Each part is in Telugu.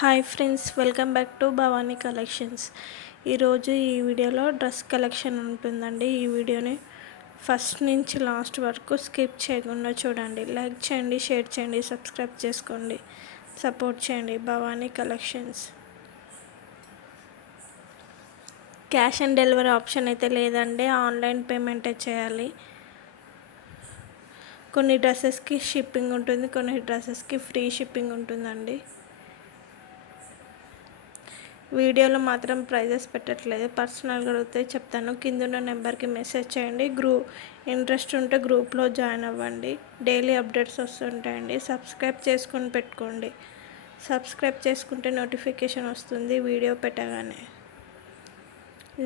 Hi friends, welcome back to Bhavani collections. ఈరోజు ఈ వీడియోలో డ్రెస్ కలెక్షన్ ఉంటుందండి. ఈ వీడియోని ఫస్ట్ నుంచి లాస్ట్ వరకు స్కిప్ చేయకుండా చూడండి. లైక్ చేయండి, షేర్ చేయండి, సబ్స్క్రైబ్ చేసుకోండి, సపోర్ట్ చేయండి. Bhavani collections. Cash on delivery option అయితే లేదండి, ఆన్లైన్ పేమెంటే చేయాలి. కొన్ని డ్రెస్సెస్కి షిప్పింగ్ ఉంటుంది, కొన్ని డ్రెస్సెస్కి ఫ్రీ షిప్పింగ్ ఉంటుందండి. వీడియోలో మాత్రం ప్రైజెస్ పెట్టట్లేదు, పర్సనల్గా అడిగితే చెప్తాను. కింద ఉన్న నెంబర్కి మెసేజ్ చేయండి. ఇంట్రెస్ట్ ఉంటే గ్రూప్లో జాయిన్ అవ్వండి. Daily updates వస్తుంటాయండి. సబ్స్క్రైబ్ చేసుకొని పెట్టుకోండి. సబ్స్క్రైబ్ చేసుకుంటే నోటిఫికేషన్ వస్తుంది వీడియో పెట్టగానే.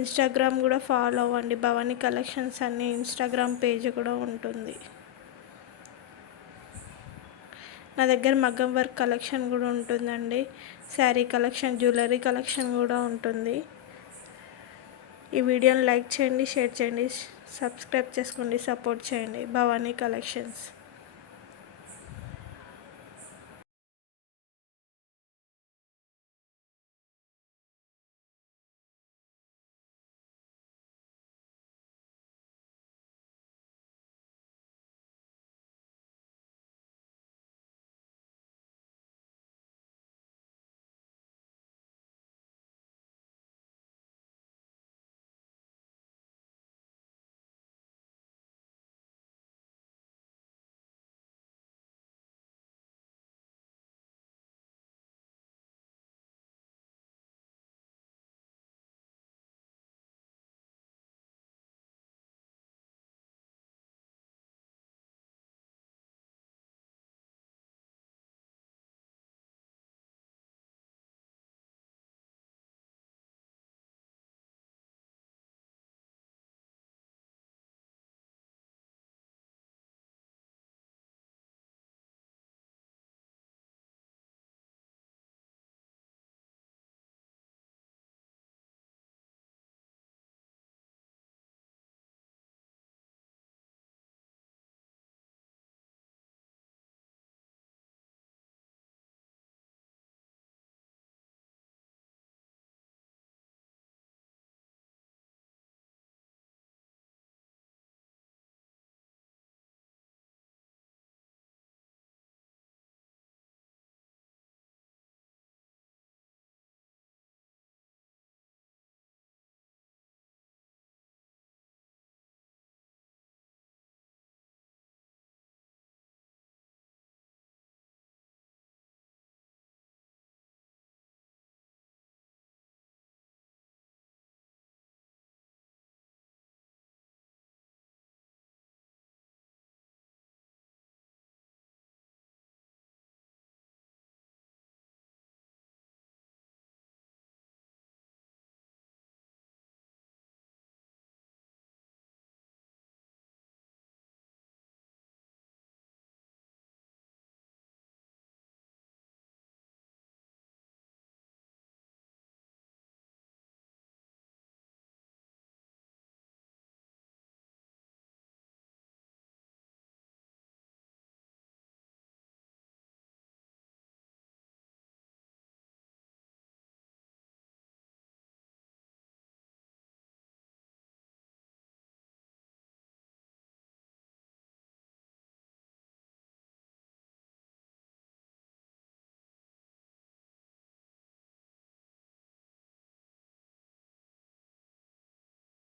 ఇన్స్టాగ్రామ్ కూడా ఫాలో అవ్వండి. భవానీ కలెక్షన్స్ అన్ని ఇన్స్టాగ్రామ్ పేజ్ కూడా ఉంటుంది. నా దగ్గర మగ్గం వర్క్ కలెక్షన్ కూడా ఉంటుందండి. శారీ కలెక్షన్, జ్యువెలరీ కలెక్షన్ కూడా ఉంటుంది. ఈ వీడియోని లైక్ చేయండి, షేర్ చేయండి, సబ్స్క్రైబ్ చేసుకోండి, సపోర్ట్ చేయండి. భవానీ కలెక్షన్స్.